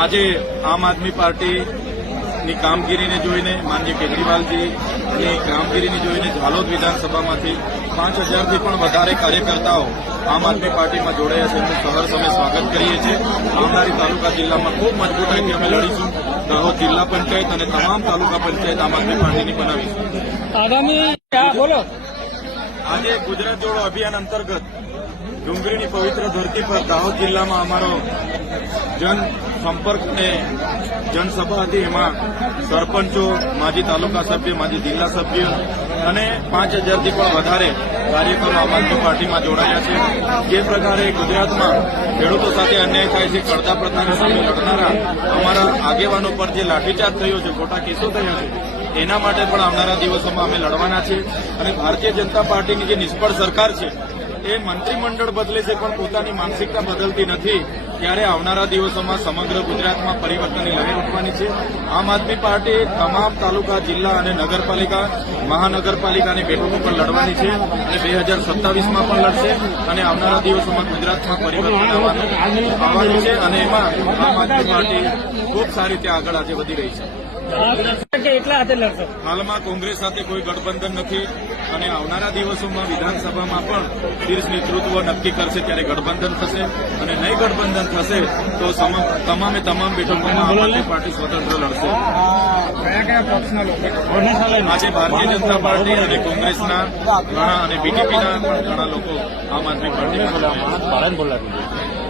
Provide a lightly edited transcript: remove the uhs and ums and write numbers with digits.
આજે આમ આદમી પાર્ટીની કામગીરીને જોઈને માનનીય કેજરીવાલજીની કામગીરીને જોઈને ઝાલોદ વિધાનસભામાંથી 5000થી પણ વધારે કાર્યકર્તાઓ આમ આદમી પાર્ટીમાં જોડાયા છે. એમનું સહર્ષ અમે સ્વાગત કરીએ છીએ. આવનારી તાલુકા જિલ્લામાં ખૂબ મજબૂતાઈથી અમે લડીશું. દાહોદ જિલ્લા પંચાયત અને તમામ તાલુકા પંચાયત આમ આદમી પાર્ટીની બનાવીશું. બોલો. આજે ગુજરાત જોડો અભિયાન અંતર્ગત ડુંગળીની પવિત્ર ધરતી પર દાહોદ જિલ્લામાં અમારો જન સંપર્ક અને જનસભા હતી. એમાં સરપંચો, માજી તાલુકા સભ્ય, માજી જિલ્લા સભ્ય અને 5000થી પણ વધારે કાર્યકરો આમ આદમી પાર્ટીમાં જોડાયા છે. જે પ્રકારે ગુજરાતમાં ખેડૂતો સાથે અન્યાય થાય છે, કડતા પ્રથાની સામે લડનારા અમારા આગેવાનો પર જે લાઠીચાર્જ થયો છે, ખોટા કેસો થયા છે, એના માટે પણ આવનારા દિવસોમાં અમે લડવાના છે. અને ભારતીય જનતા પાર્ટીની જે નિષ્ફળ સરકાર છે એ મંત્રીમંડળ બદલે છે પણ પોતાની માનસિકતા બદલતી નથી. ત્યારે આવનારા દિવસોમાં સમગ્ર ગુજરાતમાં પરિવર્તનની લહેર ઉઠવાની છે. આમ આદમી પાર્ટી તમામ તાલુકા, જિલ્લા અને નગરપાલિકા, મહાનગરપાલિકાની બેઠકો પર લડવાની છે અને 2027માં પણ લડશે. અને આવનારા દિવસોમાં ગુજરાતમાં પરિવર્તન આવવાનું છે અને એમાં આમ આદમી પાર્ટી ખૂબ સારી રીતે આગળ આજે વધી રહી છે. એટલા હાથે લડશો? હાલમાં કોંગ્રેસ સાથે કોઈ ગઠબંધન નથી અને આવનારા દિવસોમાં વિધાનસભામાં પણ શીર્ષ નેતૃત્વ નક્કી કરશે ત્યારે ગઠબંધન થશે અને નહીં ગઠબંધન થશે તો તમામે તમામ બેઠકોમાં આમ આદમી પાર્ટી સ્વતંત્ર લડશે. કયા પક્ષના લોકો? આજે ભારતીય જનતા પાર્ટી અને કોંગ્રેસના ઘણા અને બીજેપીના પણ ઘણા લોકો આમ આદમી પાર્ટીમાં જોડાયા છે.